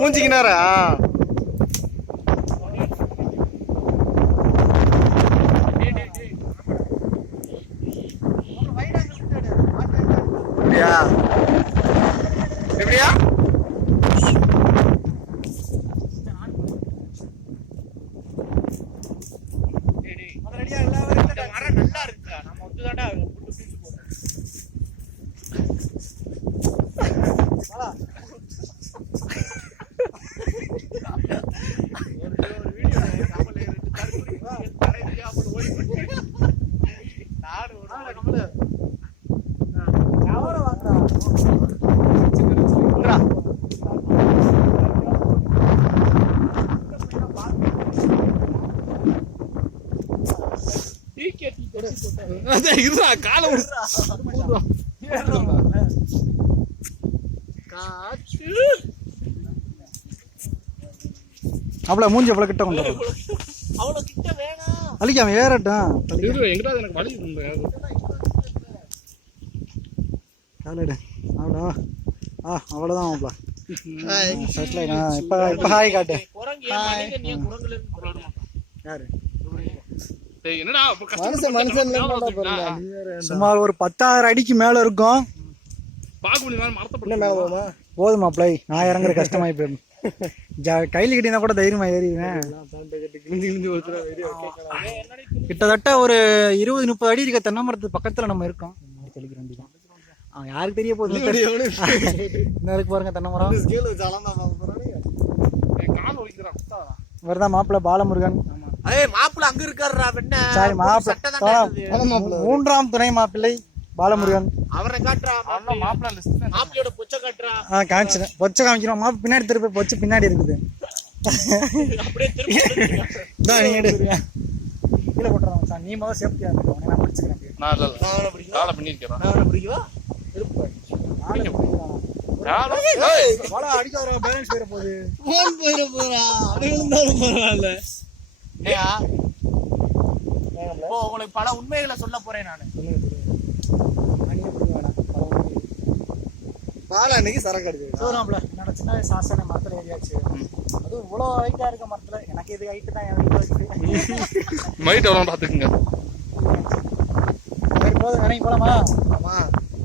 மூஞ்சிக்கினாரா எப்படியா நல்லா இருக்கா நம்ம ஒத்துதாண்டா அவ்வளோ மூஞ்சி எவ்வளோ கிட்ட கொண்டு அவ்வளோ கிட்ட வேணாம் அழிக்காம ஏறட்டும் எங்கிட்ட எனக்கு வலி காலடு அவ்வளோ அவ்வளோதான் அவ்வளோ இப்போ ஹாய் காட்டு யாரு சுமார் ஒரு 10,000 அடிக்கு மேல இருக்கும். போதுமா பிள்ளை நான் இறங்குற கஷ்டமாயி போயிடும். கையில கிட்டீங்கன்னா கூட தைரியமா ஏறிடுவேன். கிட்டத்தட்ட ஒரு 20-30 அடி இருக்க தென்னை மரத்து பக்கத்துல நம்ம இருக்கோம். யாருக்கு தெரிய போகுது இருக்கு பாருங்க தென்னை மரம். இவர்தான் மாப்பிள்ள பாலமுருகன். மாப்பிள்ள அங்க இருக்காருடா வெண்ண. சாரி மாப்பிள்ள 3ஆம் துணை மாப்பிள்ளை பாலமுருகன். அவரை காட்டுறா மாப்பிள்ள லிஸ்ட். மாப்பிள்ளையோட பொச்ச காட்டுறா. காமிச்சிட்டேன். பொச்ச காமிக்கிறோம். மாப்பிள்ள பின்னாடி திருப்பி பொச்ச பின்னாடி இருக்குது. அப்படியே திருப்பி தான் நீ எடு. கீழ போட்றோம் சார். நீ மொத சேஃப்டியா இருக்க. நான் பிடிச்சுக்கிறேன். நான் இல்ல நான் பிடிக்க கால பண்ணிருக்கேன். நான் பிடிக்கவா? எடுப்பு. வாடா அடிக்காதற பேலன்ஸ் போற போகுது. போன் போற போறா. அது இருந்தாலும் பரவாயில்லை. ஏயா ஓ உங்களுக்கு பல உண்மைகளை சொல்ல போறேன் நான். பாலா இன்னைக்கு சரக்கு அடிச்சு சோறாம்ல. என்னோட சின்ன வயசு ஆசை மரத்துல ஏறியாச்சு. அதுவும் இவ்வளோ ஹைட்டா இருக்க மரத்துல எனக்கு இது ஹைட்டு தான் என் மைட் எவ்வளோ பார்த்துக்குங்க. போதும் நினைக்க போலாமா? ஆமா